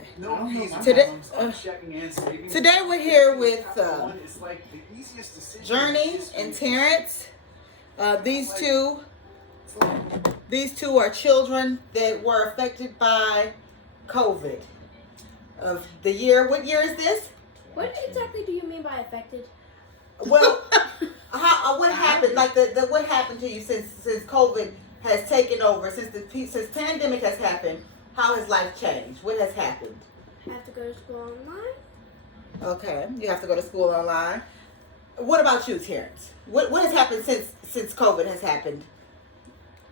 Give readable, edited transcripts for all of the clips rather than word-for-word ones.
Okay. No reason. Today we're here with Journey and Terrence. These two are children that were affected by COVID. Of the year, what year is this? What exactly do you mean by affected? Well, what happened? Like what happened to you since COVID has taken over? Since pandemic has happened, how has life changed? What has happened? I have to go to school online. Okay, you have to go to school online. What about you, Terrence? What has happened since COVID has happened?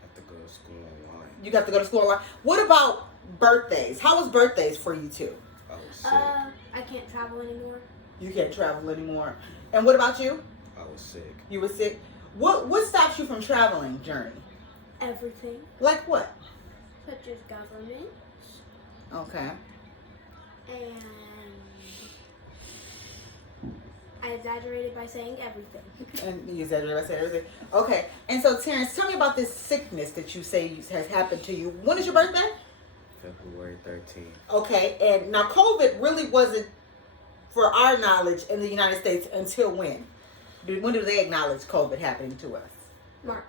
I have to go to school online. You have to go to school online. What about birthdays? How was birthdays for you two? I was sick. I can't travel anymore. You can't travel anymore. And what about you? I was sick. You were sick. What stops you from traveling, Journey? Everything. Like what? Such as government. Okay. And I exaggerated by saying everything. And you exaggerated by saying everything. Okay. And so, Terrence, tell me about this sickness that you say has happened to you. When is your birthday? February 13th. Okay. And now COVID really wasn't, for our knowledge, in the United States until when? When do they acknowledge COVID happening to us? March.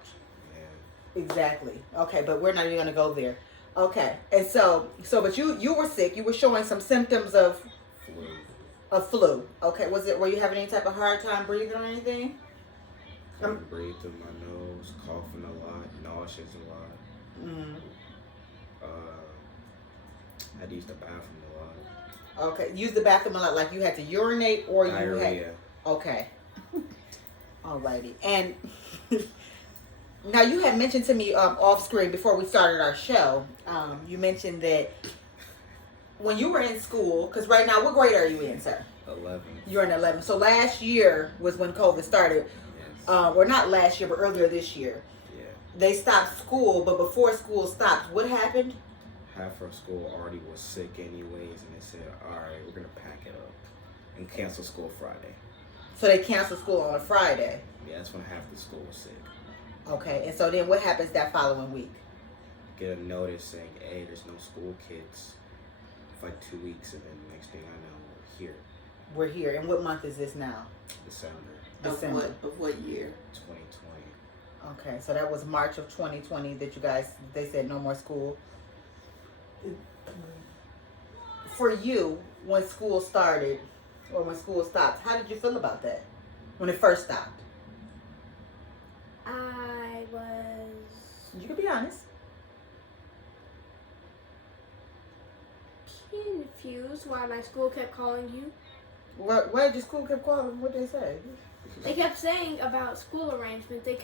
Yeah. Exactly. Okay, but we're not even going to go there. Okay. And but you were sick. You were showing some symptoms of flu. Okay. Were you having any type of hard time breathing or anything? Couldn't breathe through my nose, coughing a lot, nauseous a lot. Mm-hmm. I had to use the bathroom a lot. Okay. Use the bathroom a lot, like you had to urinate or Diarrhea. you had. Okay. Alrighty. And now you had mentioned to me off screen before we started our show. You mentioned that when you were in school, because right now, what grade are you in, sir? 11. You're in 11. So last year was when COVID started. Yes. Or not last year, but earlier this year. Yeah. They stopped school, but before school stopped, what happened? Half our school already was sick anyways, and they said, all right, we're going to pack it up and cancel school Friday. So they canceled school on a Friday. Yeah, that's when half the school was sick. Okay, and so then what happens that following week? Get a notice saying, hey, there's no school kids for like 2 weeks, and then the next thing I know, we're here. We're here. And what month is this now? December. Of what year? 2020. Okay, so that was March of 2020 that they said no more school. For you, when school started, or when school stopped, how did you feel about that? When it first stopped? I was... You can be honest. confused why my school kept calling you. Why did your school keep calling? What they say? They kept saying about school arrangement. They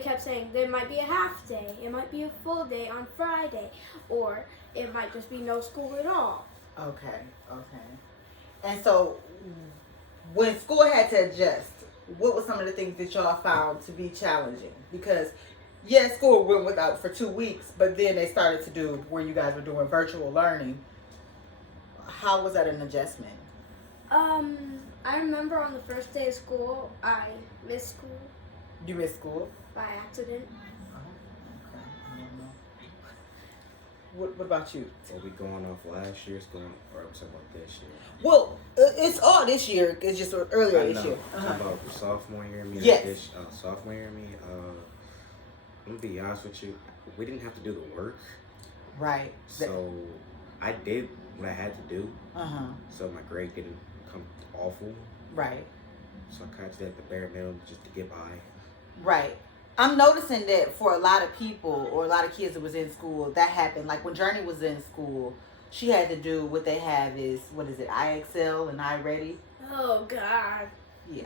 kept saying there might be a half day, it might be a full day on Friday, or it might just be no school at all. Okay. And so, when school had to adjust, what were some of the things that y'all found to be challenging? Because, yes, school went without for 2 weeks, but then they started to do where you guys were doing virtual learning. How was that an adjustment? I remember on the first day of school, I missed school You missed school? by accident. Oh, okay. I don't know. What about you? Are we going off last year's or I'm talking about this year? Well, it's all this year. It's just earlier this year. I'm talking about sophomore year me. Yes. Sophomore year me. I'm gonna be honest with you. We didn't have to do the work. Right. So I did what I had to do. Uh-huh. So my grade didn't come awful. Right. So I kind of did like the bare minimum just to get by. Right. I'm noticing that for a lot of people or a lot of kids that was in school, that happened. Like when Journey was in school, she had to do what they have is, what is it, iExcel and iReady? Oh, God. Yeah.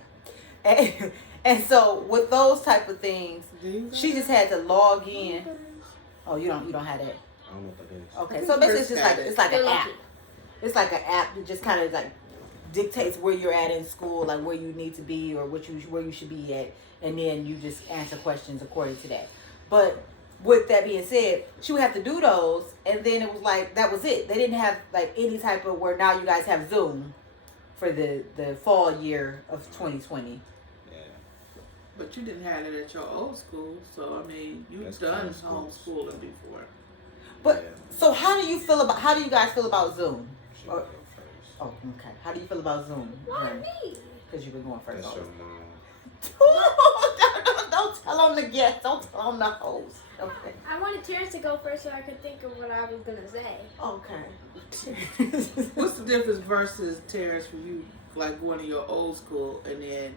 And so with those type of things, she just had to log in. Oh, you don't have that? I don't know what that is. Okay, so basically it's just like, it's like an They're app. lucky. It's like an app that just kind of like dictates where you're at in school, like where you need to be or where you should be at, and then you just answer questions according to that. But with that being said, she would have to do those, and then it was like that was it. They didn't have like any type of where now you guys have Zoom for the fall year of 2020. Yeah. But you didn't have it at your old school, so I mean, you've That's done kind of schools. homeschooling before. But so how do you guys feel about Zoom? She can go first. Oh, okay. How do you feel about Zoom? Why me? Because you've been going first. That's always. your mom. Don't tell them the guests. Don't tell them the host. Okay. I wanted Terrence to go first so I could think of what I was gonna say. Okay. What's the difference versus Terrence for you, like going to your old school and then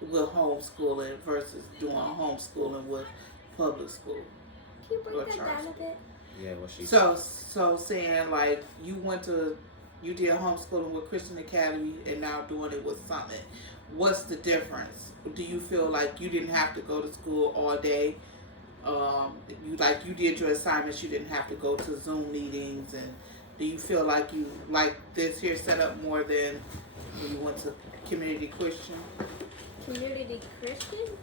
with homeschooling versus doing homeschooling with public school? Can you break Or that charge down a bit? Yeah, what she So saying like you did homeschooling with Christian Academy and now doing it with Summit. What's the difference? Do you feel like you didn't have to go to school all day? You did your assignments, you didn't have to go to Zoom meetings, and do you feel like you like this here setup more than when you went to community Christian? Community Christian?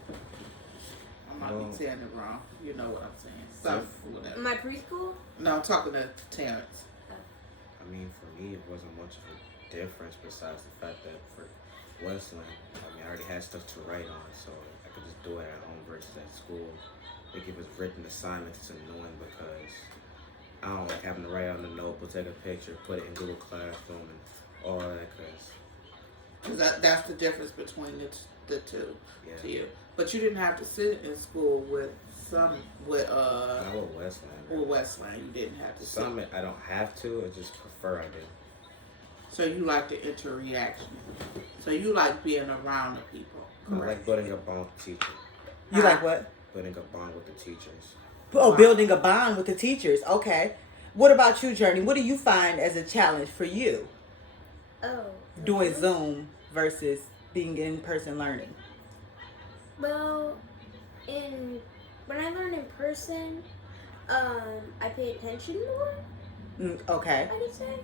I might be saying it wrong. You know what I'm saying. Something whatever. My preschool? No, I'm talking to Terrence. I mean, for me, it wasn't much of a difference besides the fact that for Westland, I already had stuff to write on, so I could just do it at home versus at school. They give us written assignments to annoying because I don't like having to write on the notebook, take a picture, put it in Google Classroom, and all that. Because that's the difference between the two to Yeah. you. But you didn't have to sit in school with Not with Westland. with Westland. You didn't have to sit. Summit, I don't have to. I just prefer I do. So you like the interaction. So you like being around the people. I like building a bond with the teachers. You like what? Building a bond with the teachers. Oh, building a bond with the teachers. Okay. What about you, Journey? What do you find as a challenge for you Oh. doing Zoom versus being in-person learning? Well, when I learn in person, I pay attention more, Okay. I could say.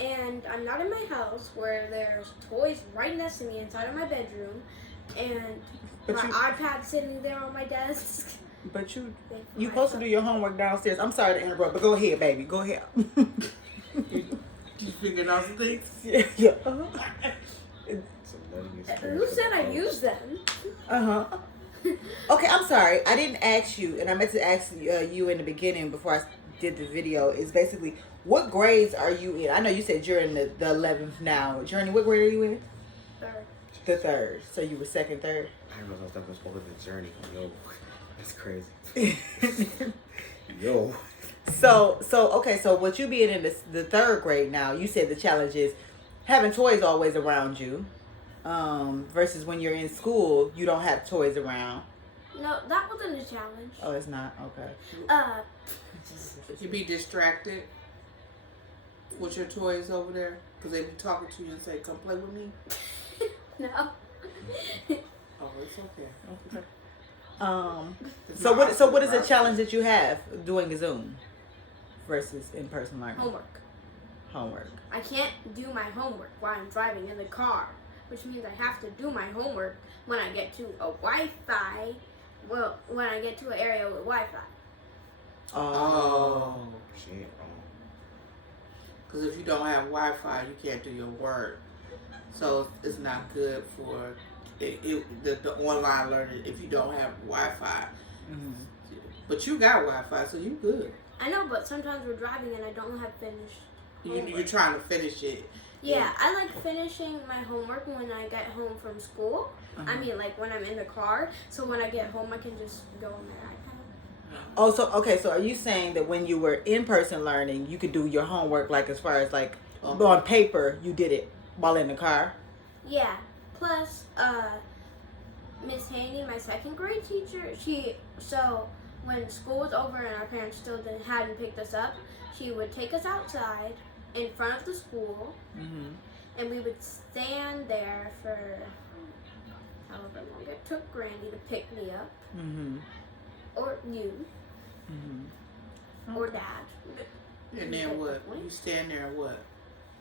And I'm not in my house where there's toys right next to me inside of my bedroom, and But my you- iPad sitting there on my desk. But you supposed to do your homework downstairs. I'm sorry to interrupt, but go ahead, baby. Go ahead. You figured out some things? Yeah. So learning experience Who for said the I folks. use them? Uh-huh. Okay, I'm sorry. I didn't ask you, and I meant to ask you in the beginning before I did the video, is basically, what grades are you in? I know you said you're in the 11th now. Journey, what grade are you in? Third. The 3rd. So you were 2nd, 3rd? I didn't realize that was older than Journey. Yo, that's crazy. Yo. So okay, so what you being in the 3rd grade now, you said the challenge is having toys always around you, versus when you're in school, you don't have toys around. No, that wasn't a challenge. Oh, it's not? Okay. You be distracted with your toys over there? Because they be talking to you and say, come play with me? No. Oh, it's okay. It's So not what is the right. challenge that you have doing Zoom versus in-person learning? Homework. I can't do my homework while I'm driving in the car, which means I have to do my homework when I get to a Wi-Fi. Well, when I get to an area with Wi-Fi. Oh. She ain't wrong. Because if you don't have Wi-Fi, you can't do your work. So it's not good for the online learning if you don't have Wi-Fi. Mm-hmm. But you got Wi-Fi, so you good. I know, but sometimes we're driving and I don't have finished homework. You're trying to finish it. Yeah, I like finishing my homework when I get home from school. I mean, like when I'm in the car. So when I get home, I can just go on my iPad. Oh, so okay. So are you saying that when you were in-person learning, you could do your homework, like as far as like on paper, you did it while in the car? Yeah. Plus, Miss Haney, my 2nd grade teacher, so when school was over and our parents still hadn't picked us up, she would take us outside in front of the school, and we would stand there for however long it took Grandy to pick me up, or you, or Dad. And then what? You stand there and what?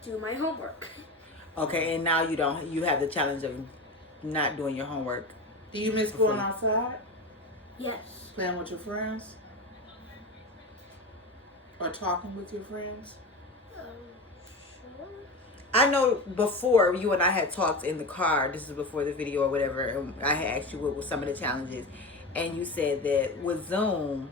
Do my homework. Okay, and now you have the challenge of not doing your homework. Do you miss going outside? Yes. Playing with your friends? Or talking with your friends? Sure. I know before you and I had talked in the car, this is before the video or whatever, and I had asked you what were some of the challenges, and you said that with Zoom,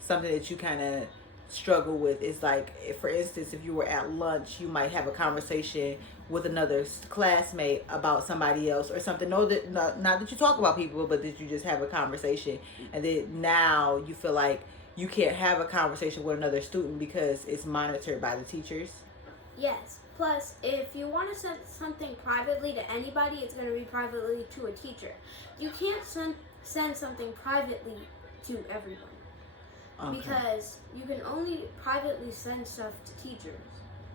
something that you kind of struggle with is like, if, for instance, if you were at lunch, you might have a conversation with another classmate about somebody else or something. No, that not that you talk about people, but that you just have a conversation, and then now you feel like you can't have a conversation with another student because it's monitored by the teachers. Yes. Plus, if you want to send something privately to anybody, it's going to be privately to a teacher. You can't send something privately to everyone. Okay. Because you can only privately send stuff to teachers.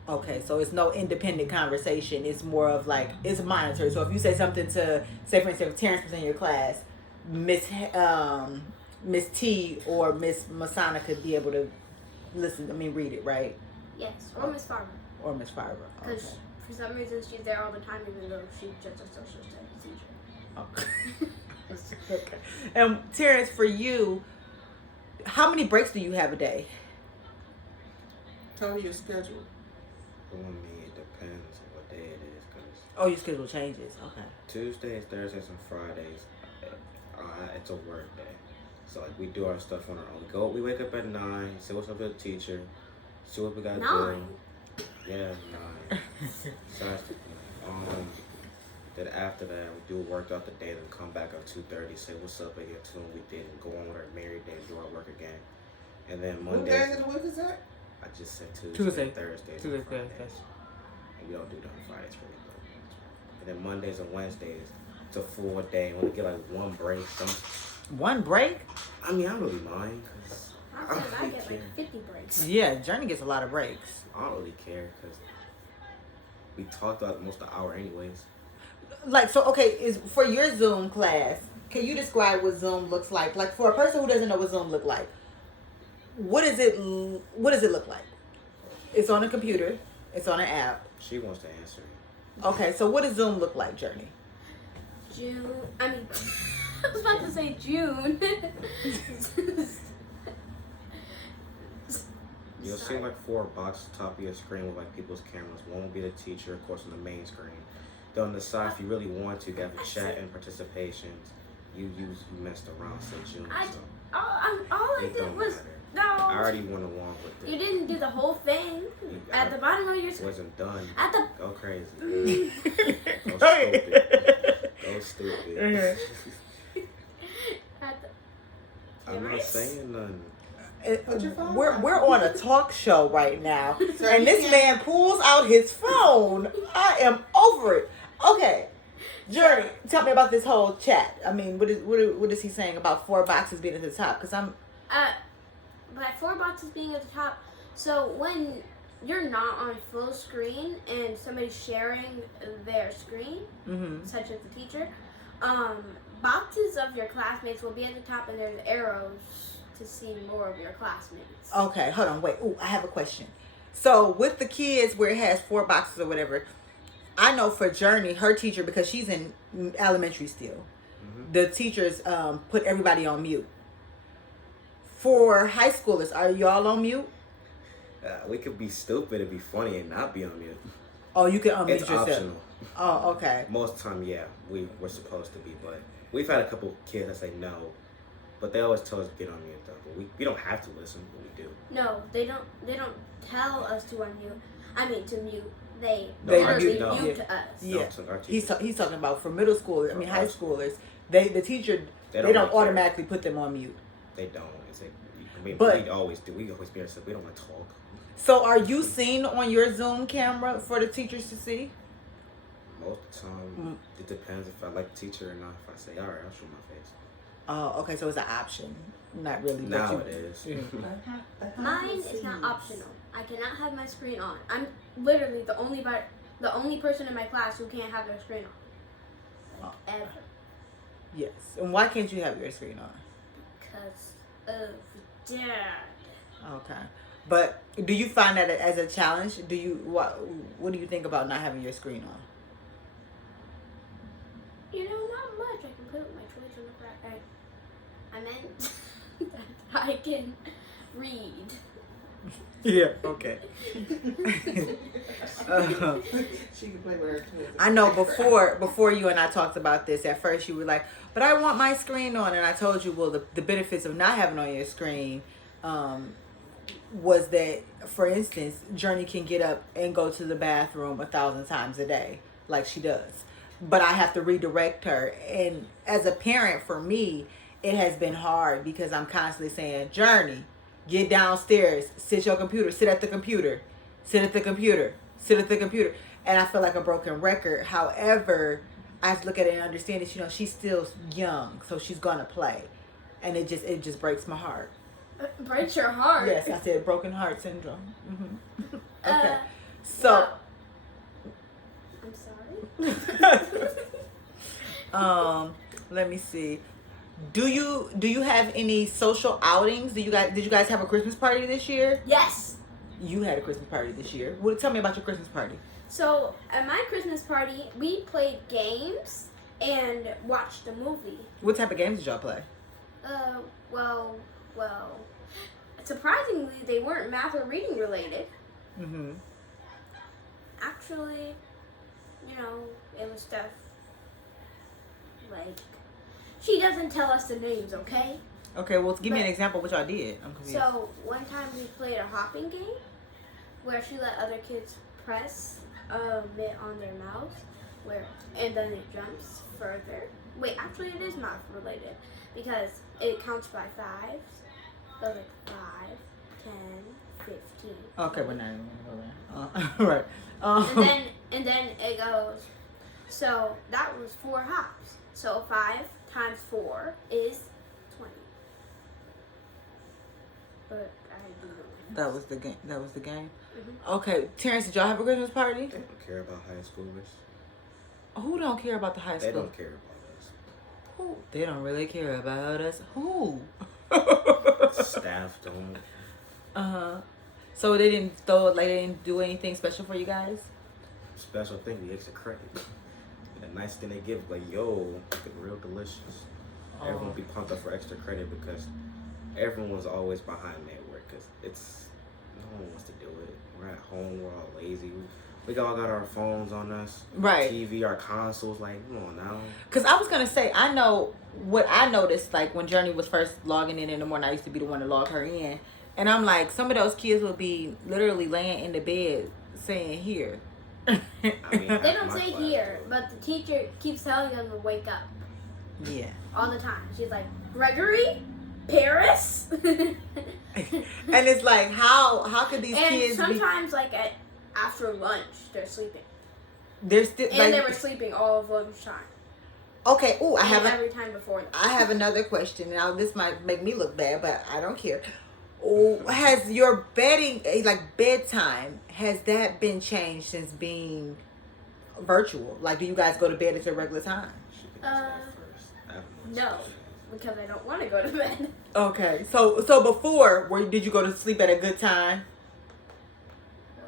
Okay, so it's no independent conversation. It's more of like, it's monitored. So if you say something to, say for instance, if Terrence was in your class, Miss T or Miss Masana could be able to read it, right? Yes, or Miss Farmer. Or Miss Fiber. Okay. Because for some reason she's there all the time, even though she's just a social studies teacher. Okay. Okay. And Terrence, for you, how many breaks do you have a day? Tell me your schedule. For me, it depends on what day it is. Cause Oh, your schedule changes. Okay. Tuesdays, Thursdays, and Fridays, it's a work day. So like we do our stuff on our own. We wake up at 9, say what's up to the teacher, see what we got to do. Yeah, 9. Then after that, we do work out the day, then come back at 2:30, say what's up again, tell them we did, and go on with our married day, do our work again. And then What Mondays. days of the week is that? I just said Tuesday. Thursdays, Tuesday, and Fridays. Thursdays. And we don't do it on Fridays really, but. And then Mondays and Wednesdays, it's a full day. And when we get like one break, One break? I mean, I don't really mind because I get like 50 breaks. Yeah, Journey gets a lot of breaks. I don't really care because we talked about most of the hour anyways. Like, so, okay, is for your Zoom class, can you describe what Zoom looks like? Like, for a person who doesn't know what Zoom look like, what does it look like? It's on a computer. It's on an app. She wants to answer it. Okay, so what does Zoom look like, Journey? I was about to say June. You'll see like 4 boxes top of your screen with like people's cameras. One will be the teacher, of course, on the main screen. Then on the side, if you really want to, you have a chat and participations. You messed around, said June. So all I did was matter. no. I already went along with it. You didn't do the whole thing. At the bottom of your screen. Wasn't done. At the Go crazy. Go stupid. Go stupid. I'm not saying nothing. We're on a talk show right now, and this man pulls out his phone. I am over it. Okay, Journey, tell me about this whole chat. I mean, what is he saying about 4 boxes being at the top? Because I'm like 4 boxes being at the top. So when you're not on full screen and somebody's sharing their screen, such as the teacher, boxes of your classmates will be at the top, and there's arrows to see more of your classmates. Okay, hold on, wait. Ooh, I have a question. So with the kids where it has 4 boxes or whatever, I know for Journey, her teacher, because she's in elementary still, the teachers put everybody on mute. For high schoolers, are y'all on mute? We could be stupid and be funny and not be on mute. Oh, you can unmute It's yourself. optional. Oh, okay. Most of the time, yeah, we're supposed to be, but we've had a couple kids that say no, but they always tell us to get on mute though. But we don't have to listen, but we do. No, they don't tell us to unmute. I mean to mute. They mute to us. Yeah, No, he's talking about for middle schoolers. I mean high schoolers. The teacher they don't automatically put them on mute. They don't. It's like, I mean, but we always do. We always be ourselves. We don't want to talk. So are you seen on your Zoom camera for the teachers to see? Most of the time, it depends if I like the teacher or not. If I say, all right, I'll show my face. Oh, okay. So it's an option, not really. Now it is. Mine is not optional. I cannot have my screen on. I'm literally the only person in my class who can't have their screen on. Like, ever. Yes. And why can't you have your screen on? Because of Dad. Okay. But do you find that as a challenge? What do you think about not having your screen on? You know, not much. I can put my choice on the back. I meant that I can read. Yeah. Okay. She can play with her toys. I know before you and I talked about this, at first you were like, but I want my screen on, and I told you, well, the benefits of not having on your screen, was that, for instance, Journey can get up and go to the bathroom 1,000 times a day, like she does. But I have to redirect her. And as a parent, for me, it has been hard because I'm constantly saying, Journey, get downstairs, sit your computer, sit at the computer, sit at the computer, sit at the computer. And I feel like a broken record. However, I look at it and understand that, she's still young, so she's gonna play. And it just breaks my heart. Breaks your heart. Yes, I said broken heart syndrome. Mm-hmm. Okay. So I'm sorry. Let me see. Do you have any social outings? Did you guys have a Christmas party this year? Yes. You had a Christmas party this year. Well, tell me about your Christmas party. So at my Christmas party, we played games and watched a movie. What type of games did y'all play? Well, surprisingly, they weren't math or reading related. Mm-hmm. Actually, it was stuff like, she doesn't tell us the names, okay? Okay, well, give me an example of what y'all did. I'm confused. So one time we played a hopping game where she let other kids press a mitt on their mouths, and then it jumps further. Wait, actually it is math related because it counts by fives. So like 5, 10, 15. Okay, we're not even gonna go there. Right. And then it goes. So that was 4 hops. So 5 times 4 is 20. But I do know. That was the game. Mm-hmm. Okay, Terrence, did y'all have a Christmas party? They don't care about high schoolers. Who don't care about the high school? They don't care about us. Who? They don't really care about us. Who? Staff don't. So they didn't do anything special for you guys? Special thing, the extra credit. The nice thing they give, like, yo, looking real delicious. Oh. Everyone be pumped up for extra credit because everyone was always behind their work because no one wants to do it. We're at home, we're all lazy. We all got our phones on us, right? TV, our consoles. Like, come on now. Because I was gonna say, I know what I noticed. Like when Journey was first logging in the morning, I used to be the one to log her in, and I'm like, some of those kids would be literally laying in the bed saying "here." I mean, they don't say here, but the teacher keeps telling them to wake up. Yeah. All the time. She's like, Gregory, Paris. And it's like, how could these kids? And sometimes, like after lunch, they're sleeping. They're still. And they were sleeping all of lunchtime. Okay. Oh, every time before that. I have another question. Now this might make me look bad, but I don't care. Oh, has your bedtime, has that been changed since being virtual? Like, do you guys go to bed at your regular time? No, because I don't want to go to bed. Okay, so before, did you go to sleep at a good time?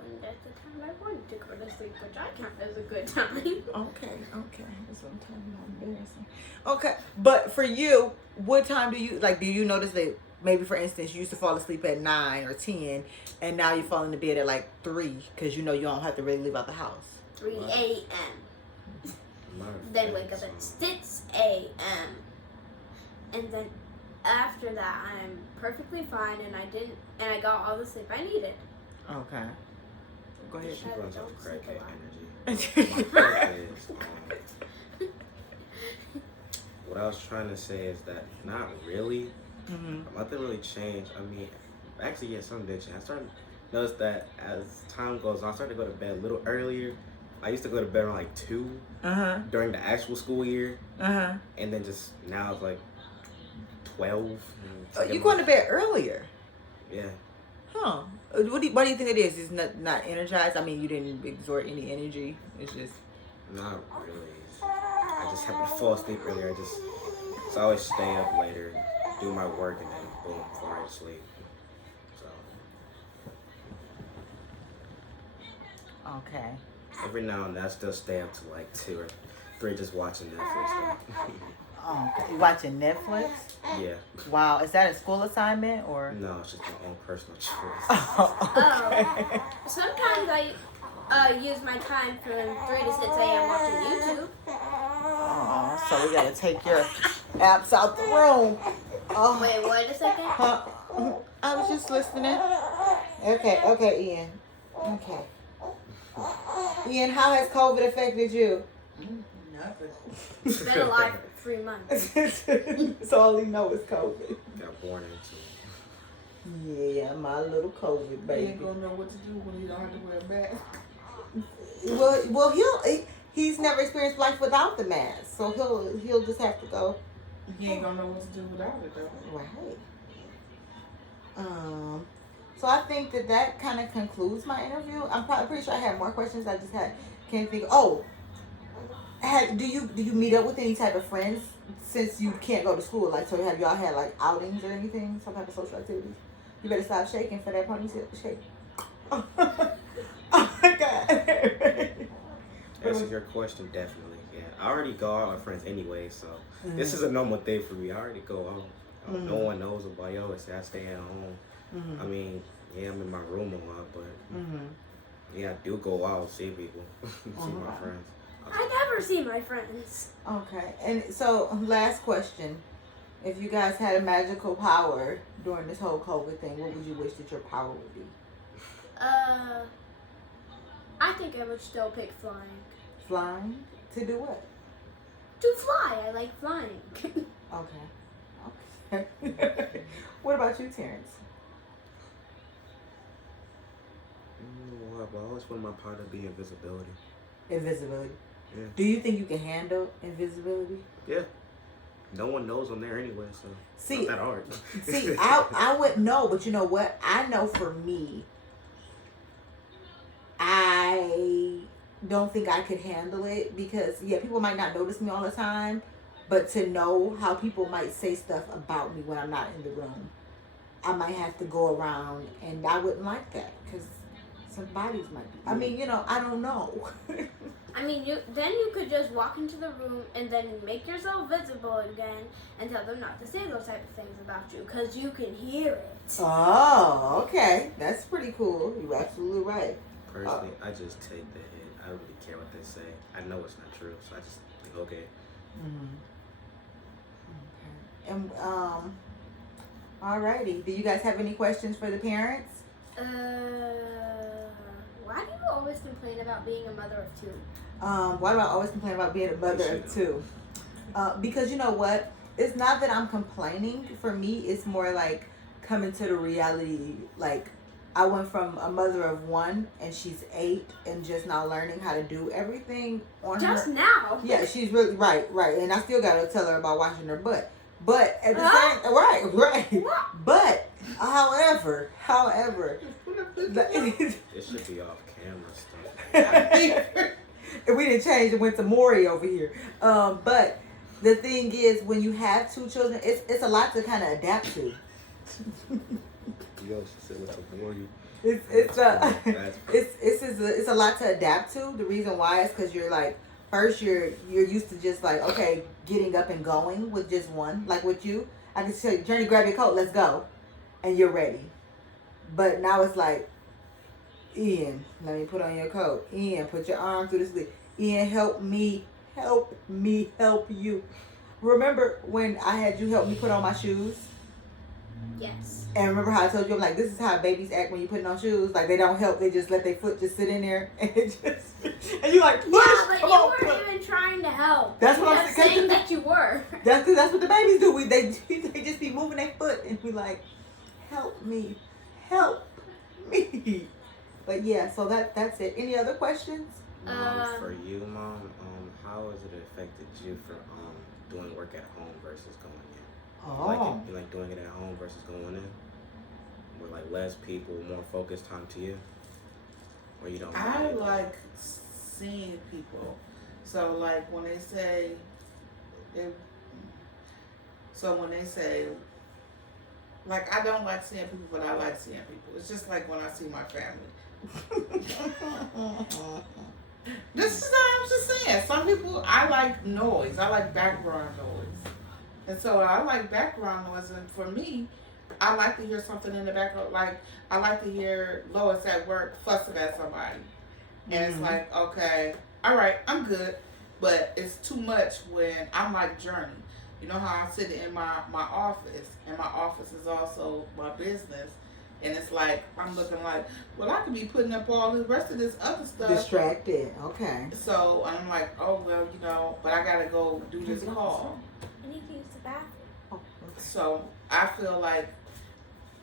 And at the time I wanted to go to sleep, which I count as a good time. Okay, that's what I'm talking about. Embarrassing. Okay, but for you, what time do you notice that maybe, for instance, you used to fall asleep at 9 or 10, and now you fall into bed at like 3 because you don't have to really leave out the house? 3 a.m. Then wake up at 6 a.m. And then after that, I'm perfectly fine, and I got all the sleep I needed. Okay. Go ahead. She runs off crackhead energy. What I was trying to say is that not really. Nothing really changed. I mean, actually, yeah, something did change. I started to notice that as time goes on, I started to go to bed a little earlier. I used to go to bed around like 2 during the actual school year. And then just now it's like 12. You going to bed earlier? Yeah. Huh. Why do you think it is? It's not energized? I mean, you didn't exert any energy. It's just... Not really. I just happen to fall asleep earlier. So I always stay up later, do my work, and then boom, fall right to sleep. So. Okay. Every now and then I still stay up to like 2 or 3 just watching Netflix. Oh, okay. You watching Netflix? Yeah. Wow. Is that a school assignment or? No, it's just my own personal choice. Oh, okay. Sometimes I use my time from 3 to 6 a.m. watching YouTube. Oh, so we gotta take your apps out the room. Oh. Wait a second. I was just listening. Okay, Ian. Okay. Ian, how has COVID affected you? Nothing. Been alive for 3 months. That's all he knows is COVID. Got born into it. Yeah, my little COVID You baby. ain't gonna know what to do when you don't have to wear a mask. Well, he's never experienced life without the mask, so he'll just have to go. He ain't gonna know what to do without it though. Right. So I think that kind of concludes my interview. I'm probably pretty sure I had more questions. I just can't think. Oh, do you meet up with any type of friends since you can't go to school? Like, so have y'all had like outings or anything, some type of social activities? You better stop shaking for that ponytail. Shake. Oh my God. Answer your question, definitely. Yeah, I already go out with friends anyway, so this is a normal day for me. I already go out. No one knows about I stay at home. I mean, yeah, I'm in my room a lot, but yeah, I do go out, see people, see my friends. I never see my friends. Okay, and so last question: if you guys had a magical power during this whole COVID thing, what would you wish that your power would be? I think I would still pick flying. Flying? To do what? To fly. I like flying. Okay. What about you, Terrence? Well, I always want my power to be invisibility. Invisibility. Yeah. Do you think you can handle invisibility? Yeah. No one knows I'm there anyway, so See, it's not that hard. See, I wouldn't know, but you know what? I know for me, I don't think I could handle it because, yeah, people might not notice me all the time, but to know how people might say stuff about me when I'm not in the room, I might have to go around, and I wouldn't like that because some bodies might be. I mean, I don't know. I mean, you could just walk into the room and then make yourself visible again and tell them not to say those type of things about you because you can hear it. Oh, okay. That's pretty cool. You're absolutely right. Personally, I just take the hit. I don't really care what they say. I know it's not true, so I just think, okay. Okay. And alrighty. Do you guys have any questions for the parents? Why do you always complain about being a mother of two? Why do I always complain about being a mother of two? Because you know what? It's not that I'm complaining. For me, it's more like coming to the reality. Like, I went from a mother of one, and she's 8, and just now learning how to do everything on her. Just now? Yeah, she's really, right. And I still got to tell her about washing her butt. But at the same, right. But, however, It should be off camera stuff. we didn't change and went to Maury over here. But the thing is, when you have 2 children, it's a lot to kind of adapt to. Yo, she said what's up, Maury? It's a lot to adapt to. The reason why is because you're like, first you're used to just like, okay, getting up and going with just one. Like with you, I can tell you, Journey, grab your coat, let's go, and you're ready. But now it's like, Ian, let me put on your coat. Ian, put your arm through the sleeve. Ian, help me help you. Remember when I had you help me put on my shoes? Yes. And remember how I told you, I'm like, this is how babies act when you putting on shoes. Like, they don't help. They just let their foot just sit in there. And you like, push. Yeah, but come you on, weren't push. even trying to help. That's You what I'm kept saying. saying that you were. That's what the babies do. They just be moving their foot. And we like, help me. But yeah, so that's it. Any other questions? For you, Mom, how has it affected you for doing work at home versus going in? Oh. You like doing it at home versus going in? With like less people, more focused time to you? Or you don't? I like seeing people. So like when they say, like I don't like seeing people, but I like seeing people. It's just like when I see my family. This is what I'm just saying. Some people, I like noise. I like background noise. And so I like background noise. And for me, I like to hear something in the background. Like, I like to hear Lois at work fussing at somebody. And it's like, okay, all right, I'm good. But it's too much when I'm like Journey. You know how I sit in my office, and my office is also my business. And it's like, I'm looking like, well, I could be putting up all the rest of this other stuff. Distracted. Okay. So I'm like, oh, well, but I got to go do this call. I need to use the bathroom. Oh, okay. So I feel like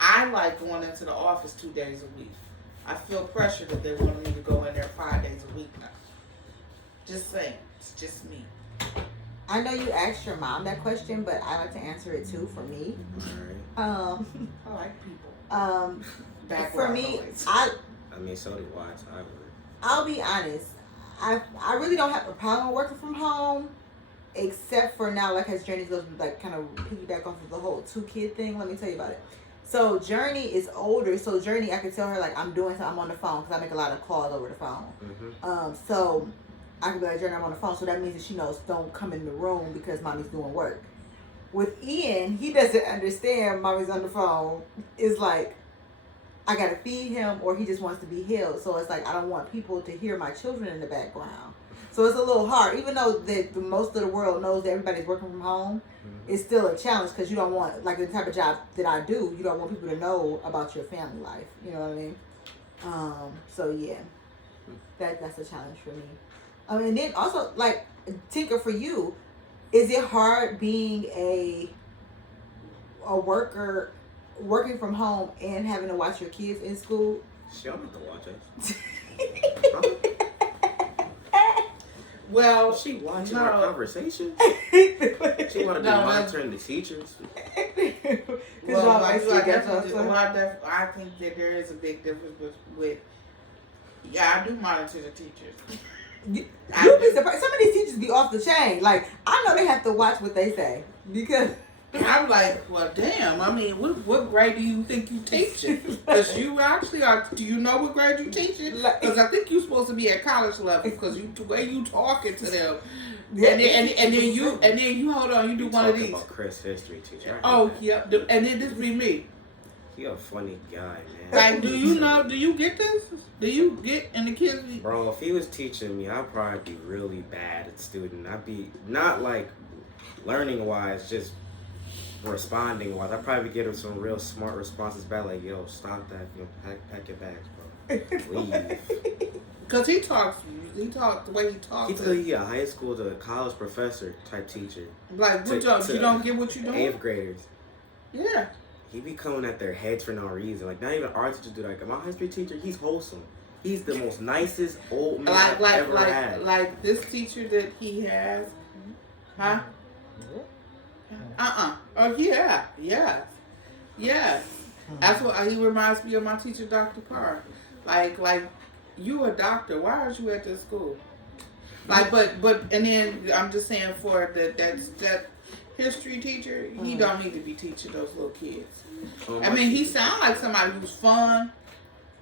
I like going into the office 2 days a week. I feel pressure that they want me to go in there 5 days a week now. Just saying. It's just me. I know you asked your mom that question, but I like to answer it too for me. All right. I like people. For me, noise. I mean, so do I. So I would. I'll be honest. I really don't have a problem with working from home, except for now, like as Journey goes, like kind of piggyback off of the whole 2-kid thing. Let me tell you about it. So Journey is older. So Journey, I can tell her like I'm doing something. I'm on the phone because I make a lot of calls over the phone. Mm-hmm. So I can be like, Journey, I'm on the phone. So that means that she knows don't come in the room because mommy's doing work. With Ian, he doesn't understand mommy's on the phone. It's like, I gotta feed him or he just wants to be held. So it's like, I don't want people to hear my children in the background. So it's a little hard. Even though the most of the world knows that everybody's working from home, it's still a challenge because you don't want, like the type of job that I do, you don't want people to know about your family life. You know what I mean? So yeah, that's a challenge for me. And then also, like, Tinker, for you, is it hard being a worker, working from home and having to watch your kids in school? She don't have to watch us. Well, she watching our conversation. She want to be monitoring the teachers. Well, I think that there is a big difference with I do monitor the teachers. You'd be surprised. Some of these teachers be off the chain. Like, I know they have to watch what they say because I'm like, well, damn. I mean, what grade do you think you teaching? Because you actually are. Do you know what grade you teaching? Because I think you're supposed to be at college level. Because the way you talking to them, yeah, and then you hold on. You do one of these. About Chris, history teacher. Oh yeah, and then this be me. He a funny guy, man. Like, do you know? Do you get this? Do you get? And the kids be. Bro, if he was teaching me, I'd probably be really bad at student. I'd be not like learning wise, just responding wise. I'd probably get him some real smart responses back, like, yo, stop that, pack your bags, bro. Leave. Cause he talks the way he talks. He tell you a high school to college professor type teacher. Like, what job? You don't get what you doing? 8th graders. Yeah. He be coming at their heads for no reason. Like, not even our teachers do that. Like, my history teacher, he's wholesome. He's the most nicest old man I've ever had. Like this teacher that he has, huh? Oh yeah, yes. That's what he reminds me of. My teacher, Dr. Carr. Like you a doctor. Why aren't you at this school? Like, but and then I'm just saying for that history teacher, he don't need to be teaching those little kids. I mean, he sounds like somebody who's fun,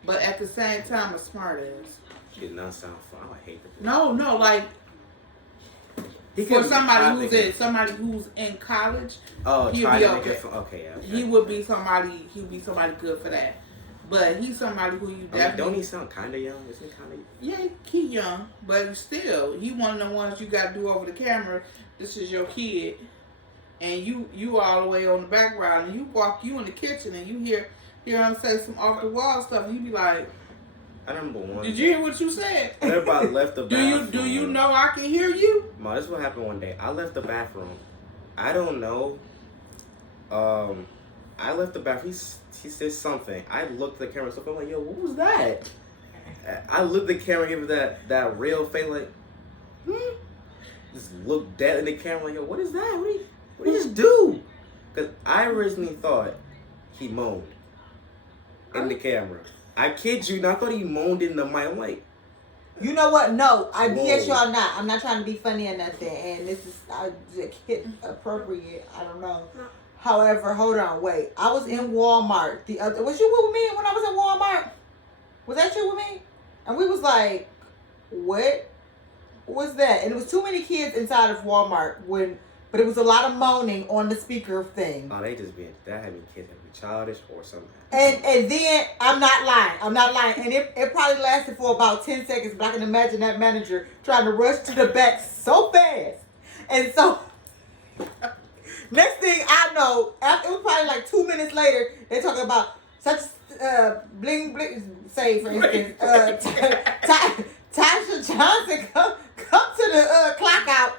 but at the same time, a smart ass. He did not sound fun. I hate the No, like for somebody who's in college. Oh, he'd try be to make okay. it fun. Okay, yeah. He would be somebody. He'd be somebody good for that. But he's somebody who you definitely. Don't he sound kind of young? Isn't he kind of? Yeah, he young, but still, he one of the ones you got to do over the camera. This is your kid. And you all the way on the background, and you in the kitchen, and you hear him say some off the wall stuff, and you be like, I remember one. Did you hear what you said? Everybody left the bathroom. Do you know I can hear you? Ma, this is what happened one day. I left the bathroom. I don't know. I left the bathroom. He said something. I looked at the camera, so I'm like, yo, what was that? I looked at the camera, gave it that real face, like, just looked dead in the camera, like, yo, what is that? What did he just do? Because I originally thought he moaned in the camera. I kid you, I thought he moaned in the mic. I'm like, you know what? No, Whoa. Yes, y'all not. I'm not trying to be funny or nothing, and this is kid appropriate. I don't know. However, hold on, wait. I was in Walmart was you with me when I was in Walmart? Was that you with me? And we was like, what was that? And it was too many kids inside of Walmart but it was a lot of moaning on the speaker thing. Oh, they just being that having kids have to be childish or something. And then I'm not lying. And it probably lasted for about 10 seconds, but I can imagine that manager trying to rush to the back so fast. And so Next thing I know, after it was probably like 2 minutes later, they're talking about such bling bling. Say for instance, Tasha Johnson, come to the clock out.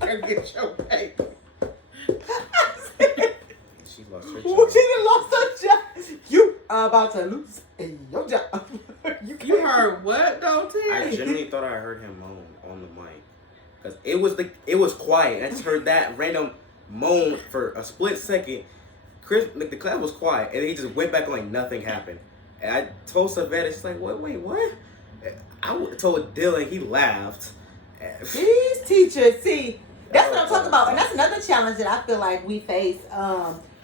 Go get your paper. She lost her She job. done lost her job. You are about to lose your job. You heard what though, I Terry? genuinely thought I heard him moan on the mic. Because it was quiet. I just heard that random moan for a split second. Chris, like, the class was quiet. And then he just went back like nothing happened. And I told Savannah, she's like, wait, what? Told Dylan, he laughed. These teachers, see, that's what I'm talking about. And that's another challenge that I feel like we face.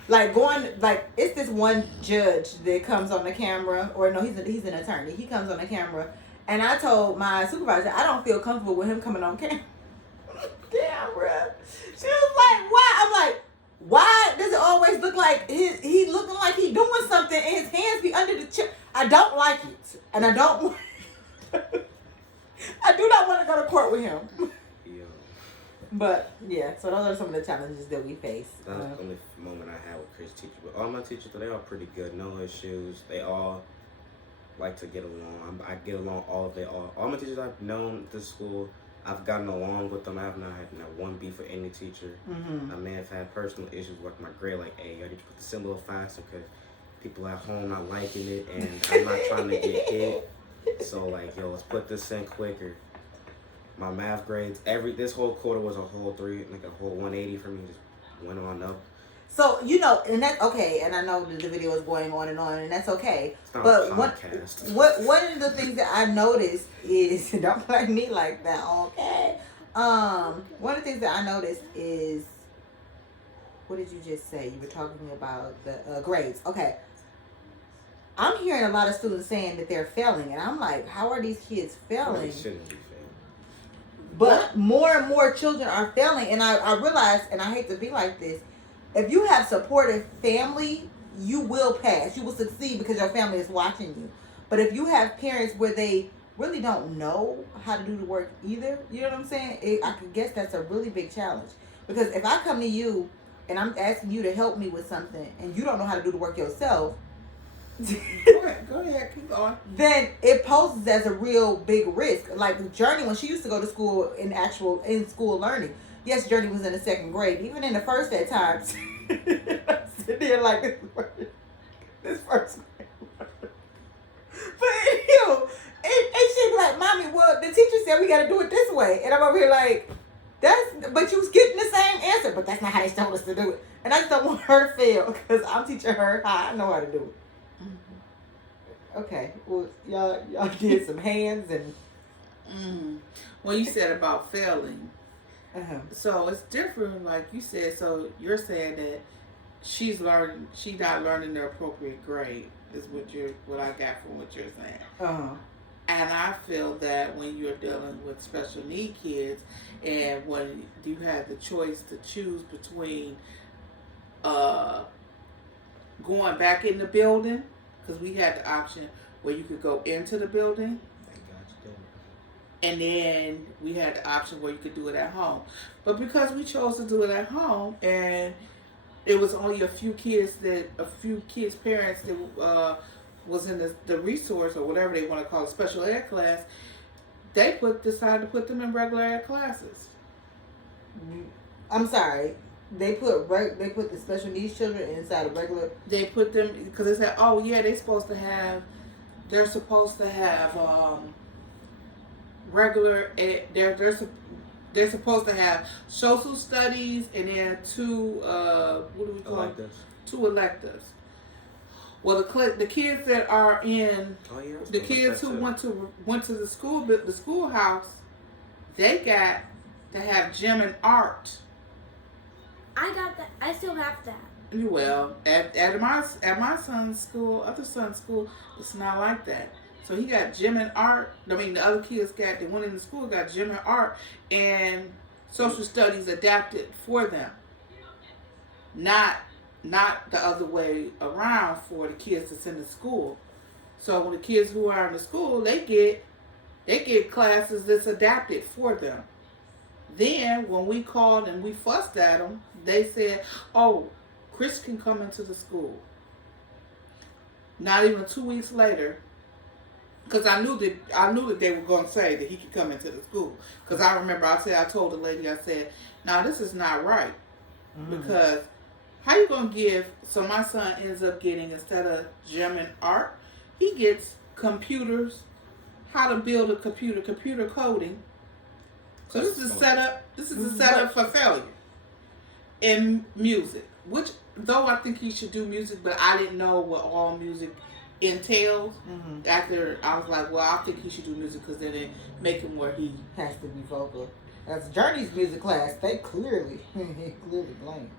It's this one judge that comes on the camera, or no, he's an attorney. He comes on the camera, and I told my supervisor I don't feel comfortable with him coming on camera. She was like, "Why?" I'm like, "Why does it always look like he looking like he doing something and his hands be under the chair?" I don't like it, and I don't. I do not want to go to court with him. Yeah. But yeah, so those are some of the challenges that we face. That was the only moment I had with Chris' teacher. But all my teachers, they all pretty good. No issues. They all like to get along. I get along all my teachers I've known at this school. I've gotten along with them. I have not had one beef with any teacher. Mm-hmm. I may have had personal issues with my grade, like, hey, I need to put the symbol faster because people at home not liking it, and I'm not trying to get hit. So, like, yo, let's put this in quicker. My math grades, this whole quarter was a whole 180 for me. Just went on up. So, and that's okay, and I know that the video is going on, and that's okay. It's not But a one of the things that I noticed is, don't play me like that, okay? One of the things that I noticed is, what did you just say? You were talking about the grades. Okay. I'm hearing a lot of students saying that they're failing, and I'm like, how are these kids failing? They shouldn't be failing. But more and more children are failing, and I realize, and I hate to be like this, if you have supportive family, you will pass. You will succeed because your family is watching you. But if you have parents where they really don't know how to do the work either, you know what I'm saying? I could guess that's a really big challenge. Because if I come to you and I'm asking you to help me with something, and you don't know how to do the work yourself, Go ahead, keep going. then it poses as a real big risk. Like Journey, when she used to go to school in school learning, yes, Journey was in the second grade. Even in the first at times, I'm sitting there like this first grade. But and she'd be like, "Mommy, well, the teacher said we got to do it this way," and I'm over here like, but you was getting the same answer, but that's not how they told us to do it. And I just don't want her to fail because I'm teaching her how I know how to do it. Okay, well, y'all did some hands and. When you said about failing, Uh-huh. so it's different, like you said. So you're saying that she's not learning the appropriate grade is what I got from what you're saying. Uh-huh. And I feel that when you're dealing with special need kids, and when you have the choice to choose between going back in the building, because we had the option where you could go into the building, and then we had the option where you could do it at home. But because we chose to do it at home, and it was only a few kids' parents that was in the resource or whatever they want to call it, special ed class, they decided to put them in regular ed classes. I'm sorry. They put the special needs children inside of regular. They put them because they said, "Oh yeah, they're supposed to have regular ed. They're supposed to have social studies and then two two electives." Well, the kids that are in the kids who went to the schoolhouse, they got to have gym and art. I got that. I still have that. Well, at my son's school, other son's school, it's not like that. So he got gym and art. I mean, the other kids they went into school got gym and art and social studies adapted for them. Not the other way around for the kids that's in the school. So when the kids who are in the school, they get classes that's adapted for them. Then when we called and we fussed at them, they said, "Oh, Chris can come into the school." Not even 2 weeks later, because I knew that they were going to say that he could come into the school. Because I remember I told the lady, I said, "Now this is not right, because how you going to give?" So my son ends up getting, instead of gym and art, he gets computers, how to build a computer coding. So this is a setup. This is a setup for failure in music. Which, though I think he should do music, but I didn't know what all music entails. After I was like, well, I think he should do music because then it make him where he has to be vocal. That's Journey's music class. They clearly blame.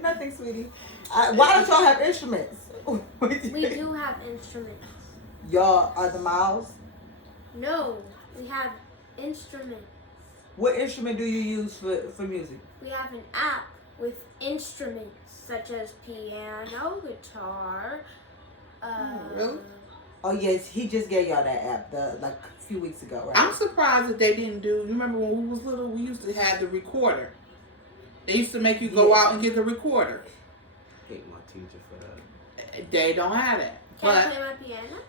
Nothing, sweetie. Why don't y'all have instruments? We do have instruments. Y'all are the Miles? No, we have instruments. What instrument do you use for music? We have an app with instruments such as piano, guitar. Really? Oh yes, he just gave y'all that app like a few weeks ago, right? I'm surprised that they didn't do. You remember when we was little, we used to have the recorder. They used to make you go out and get the recorder. I hate my teacher for that. They don't have that. Can I play my piano?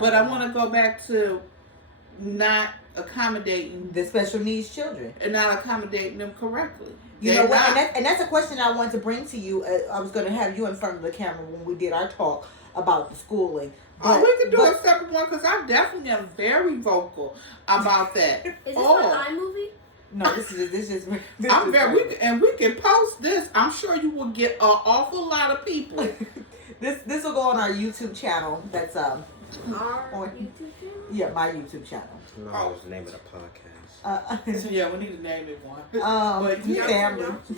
But I want to go back to not accommodating the special needs children and not accommodating them correctly. You know what? And that's a question I wanted to bring to you. I was going to have you in front of the camera when we did our talk about the schooling. But, we can do a separate one because I definitely am very vocal about that. Is this my iMovie? No, this is. I'm very, we can post this. I'm sure you will get an awful lot of people. This will go on our YouTube channel. That's Our YouTube channel? Yeah, my YouTube channel. No, that was the name of the podcast. So yeah, we need to name it one. But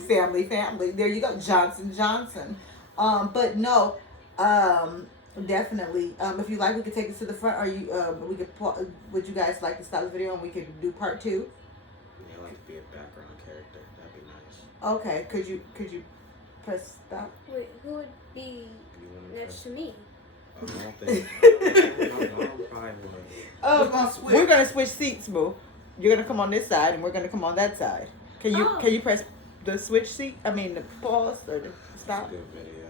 family. There you go, Johnson. But no, definitely. If you like, we could take it to the front. Or you, we could. Would you guys like to stop the video and we could do part 2? Yeah, I like to be a background character. That'd be nice. Okay. Could you press stop? Wait, who would be next to me? I don't think. We're gonna switch seats, boo. You're gonna come on this side, and we're gonna come on that side. Can you press the switch seat? I mean the pause or the stop? Good video.